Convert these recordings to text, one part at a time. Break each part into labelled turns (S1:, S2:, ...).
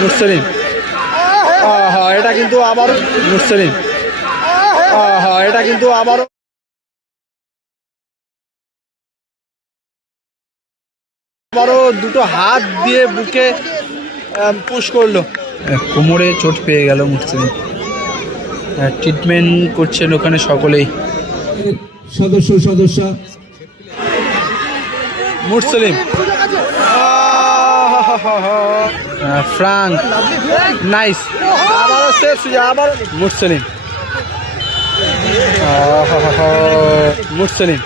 S1: মুরসেলিন আহা এটা কিন্তু আবার মুরসেলিন আহা এটা কিন্তু আবারও আবারও দুটো হাত দিয়ে বুকে পুশ করল। কোমরে চোট পেয়ে গেল মুরসেলিন ট্রিটমেন্ট করছেন ওখানে সকলেই।
S2: সদস্য সদস্য।
S1: মুরসলিম ফ্রাঙ্ক নাইস আবারও সুজা আবার মুরসলিম মুরসলিম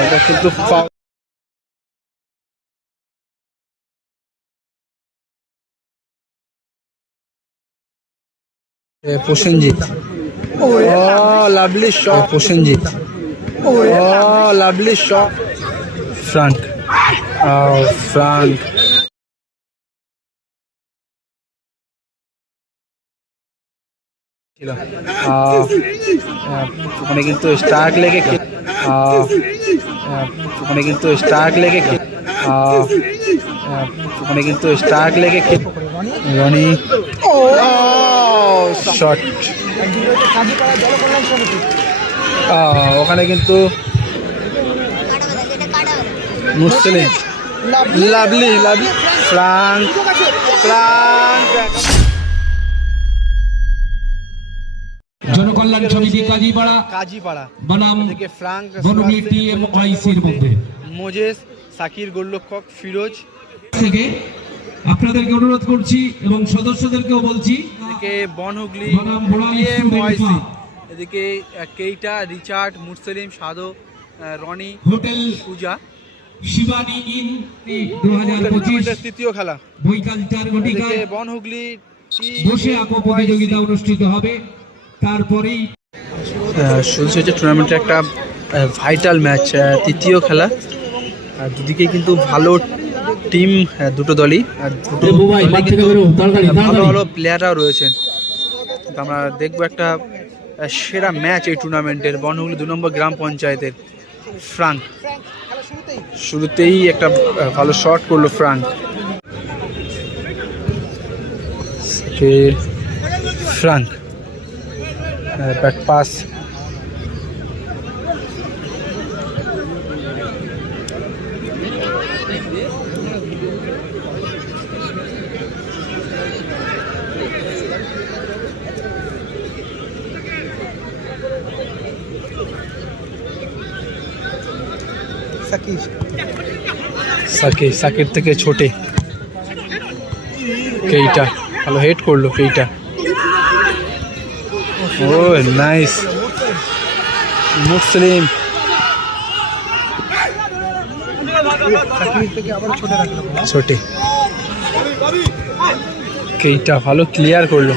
S1: এটা কিন্তু এ, প্রসেনজিৎ। ও lovely shot Prosenjit. Shot Frank Frank ছিল আহ, আহ, ওখানে কিন্তু স্টার্ক লেগে ওখানে কিন্তু স্টার্ক লেগে ওখানে কিন্তু স্টার্ক লেগে রনি শট ওখানে কিন্তু Muslim. Lovely lovely. Frank Frank.
S2: Janakalyan Samiti Kazipara.
S1: Kazipara.
S2: বনাম
S1: থেকে ফ্রাঙ্ক
S2: বনগুলি টি এবং আইসির মধ্যে।
S1: মোজেস সাকির গোলরক্ষক ফিরোজ।
S2: থেকে আপনাদেরকে অনুরোধ করছি এবং সদস্যদেরকেও বলছি
S1: এদিকে বন এদিকে কেইটা রিচার্ড মুরসলিম সাদো রনি
S2: হোটেল
S1: পূজা।
S2: শিবানী ইন
S1: তৃতীয় খেলা।
S2: বৈকাল চার
S1: এদিকে
S2: ঘটিকায়
S1: বন
S2: বসে আঁকো প্রতিযোগিতা অনুষ্ঠিত হবে। তারপরেই
S1: শুনছি হচ্ছে টুর্নামেন্টের একটা ভাইটাল ম্যাচ তৃতীয় খেলা। আর দুদিকে কিন্তু ভালো টিম দুটো দলই। আর দুটো কিন্তু ভালো ভালো প্লেয়াররাও রয়েছেন। আমরা দেখব একটা সেরা ম্যাচ এই টুর্নামেন্টের, বনহুগলি দু নম্বর গ্রাম পঞ্চায়েতের ফ্রাঙ্ক। শুরুতেই একটা ভালো শট করল Frank. Frank pass Sakir Sakir থেকে ছোটে। কেইটা? ভালো হেড করল কেইটা? ও নাইস মুসলিম। ছোটে। কেইটা? ভালো ক্লিয়ার করল।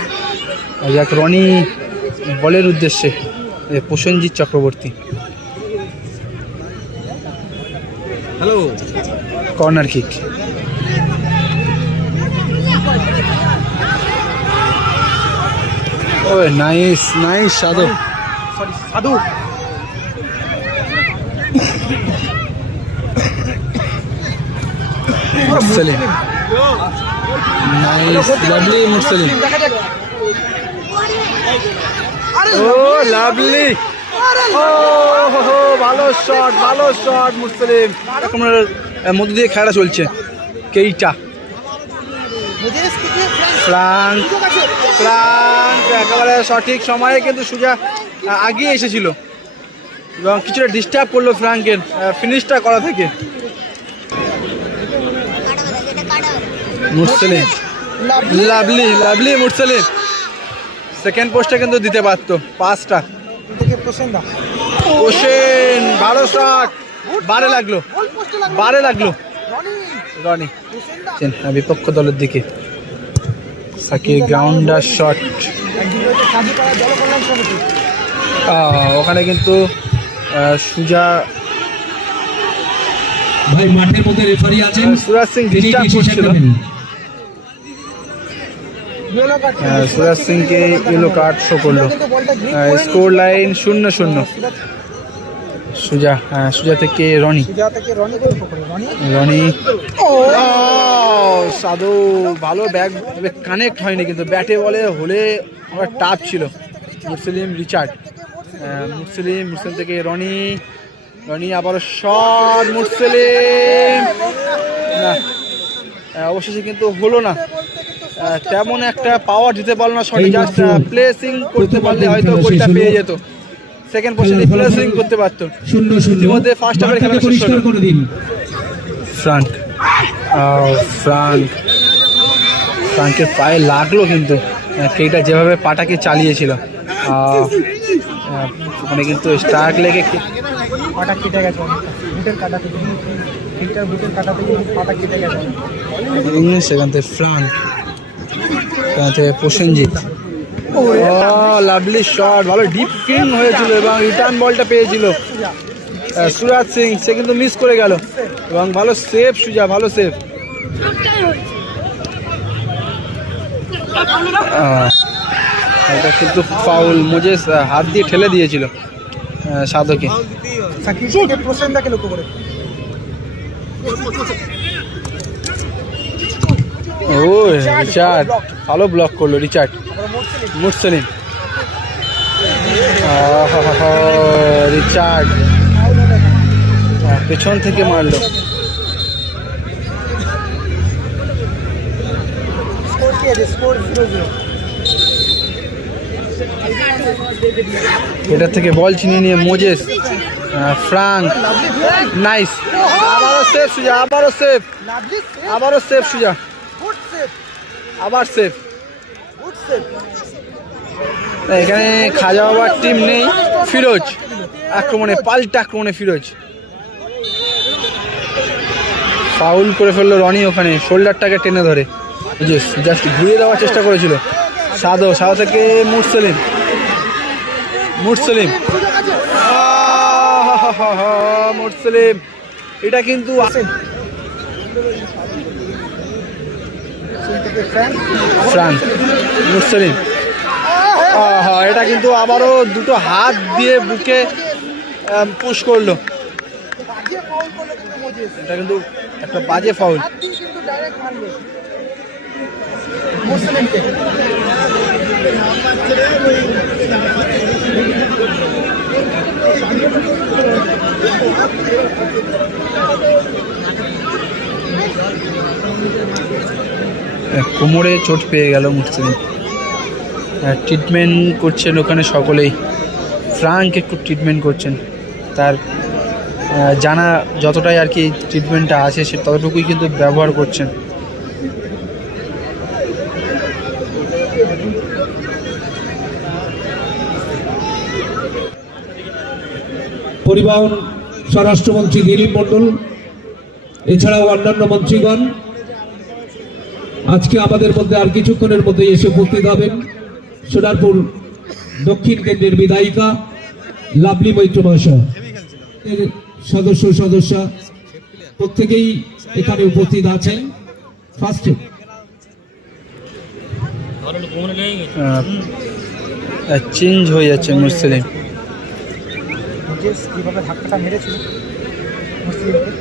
S1: যাক রনি বলের উদ্দেশ্যে Prosenjit Chakraborty.
S2: Hello
S1: corner kick ও nice nice Sadhu Sadhu Mursalim nice lovely Mursalim ও লাভলি ভালো শট ভালো শট মুসলিম। এখন মধ্য দিয়ে খেলা চলছে। কেইটা? ফ্রাঙ্ক। ফ্রাঙ্ক। একেবারে সঠিক সময়ে কিন্তু সুজা আগিয়ে এসেছিল। এবং কিছুটা ডিস্টার্ব করল ফ্রাঙ্কের ফিনিশটা করা থেকে। Mursalim lovely. Lovely Mursalim second পোস্টে কিন্তু দিতে পারতো পাঁচটা হোসেন ভালো শট বারে লাগল। বারে লাগল। রনি। বিপক্ষ দলের দিকে। Shakir grounder shot. ওখানে কিন্তু সুজা
S2: ভাই মাঠের মধ্যে রেফারি আছেন।
S1: সুরাজ সিং ডিস্টার্ব
S2: ডিসিশন
S1: করছিল।
S2: নেবেন।
S1: আহ, সুরাজ সিংকে ইয়েলো কার্ড শো করল। স্কোর লাইন শূন্য শূন্য। সুজা হ্যাঁ, সুজা থেকে রনি।
S3: রনি।
S1: সাধু ভালো ব্যাগ কানেক্ট হয়নি কিন্তু ব্যাটে বলে হলে আমার টাপ ছিল। মুসলিম রিচার্ড। মুসলিম মুসলিম থেকে রনি। রনি আবারও শট মুসলিম না অবশেষে কিন্তু হলো না। তেমন একটা পাওয়ার দিতে পারল না শটে জাস্ট প্লেসিং করতে পারলে হয়তো গোলটা পেয়ে যেত। সেকেন্ড পজিশনে প্লেসিং করতে পারতো।
S2: শূন্য শূন্য।
S1: ইতিমধ্যে half এর খেলা শেষ হলো।
S2: করে দিন।
S1: ফ্রাঙ্ক আহ, ফ্রাঙ্ক ফ্রাঙ্কের পায়ে লাগল কিন্তু। কেইটা যেভাবে পাটাকে চালিয়েছিল। ওখানে কিন্তু স্টার্ক লেগে
S3: পাটা কেটে গেছে বুটের কাটা থেকে। ঠিকঠাক বুটের কাটা থেকে পাটা কেটে গেছে।
S1: ইংলিশ সেখান থেকে ফ্রাঙ্ক প্রসেনজিৎ। ও লাভলি শট ভালো ডিপ কিং হয়েছিল এবং রিটার্ন বলটা পেয়েছিল। সুরাজ সিং, সে কিন্তু মিস করে গেল। এবং ভালো সেফ সুজা, ভালো সেফ এটা কিন্তু ফাউল মুজে হাত দিয়ে ঠেলে দিয়েছিল সাধকে।
S3: প্রসেনদাকে লক্ষ্য করে।
S1: ও রিচার্ড ভালো ব্লক করল রিচার্ড
S3: মুরসিলিম
S1: রিচার্ড পেছন থেকে মারলো। এটা থেকে বল চিনিয়ে নিয়ে মোজেস ফ্রাঙ্ক নাইস আবারও সেফ সুজা আবারও সেফ আবারও সেফ সুজা। আবার সেফ এখানে খাজা বাবার টিম নেই, ফিরোজ। আক্রমণে, পাল্টা আক্রমণে ফিরোজ। ফাউল করে ফেলল রনি ওখানে শোল্ডারটাকে টেনে ধরে। জাস্ট ঘুরিয়ে দেওয়ার চেষ্টা করেছিল। সাদো সাদো থেকে মুরসলিম। মুরসলিম। মুরসলিম। এটা কিন্তু
S3: ফ্র্যাঙ্ক
S1: ফ্রান্স। মুরসলিম আহা, এটা কিন্তু আবারও দুটো হাত দিয়ে বুকে পুশ করল। এটা কিন্তু একটা বাজে ফাউল
S3: মুসলিমকে
S1: কোমরে চোট পেয়ে গেল মুসলিম ট্রিটমেন্ট করছেন ওখানে সকলেই। ফ্রাঙ্ক একটু ট্রিটমেন্ট করছেন। তার জানা যতটাই আর কি ট্রিটমেন্টটা আছে সে ততটুকুই কিন্তু ব্যবহার করছেন।
S2: পরিবহন স্বরাষ্ট্রমন্ত্রী দিলীপ মণ্ডল, এছাড়াও অন্যান্য মন্ত্রীগণ আজকে আমাদের মধ্যে আর কিছুক্ষণের মধ্যে এসে উপস্থিত হবেন সোনারপুর দক্ষিণ কেন্দ্রের বিধায়িকা লাভলি মৈত্র মহাশয় এর সদস্য সদস্যা প্রত্যেকেই এখানে উপস্থিত আছেন। ফার্স্টে
S1: চেঞ্জ হয়ে যাচ্ছে মুসলিম।
S3: কীভাবে ধাক্কাটা মেরেছিল মুসলিমকে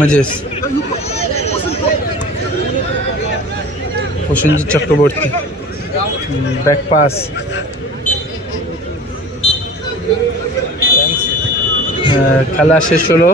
S1: Moses. Prosenjit Chakraborty. Back pass খেলা শেষ হলো।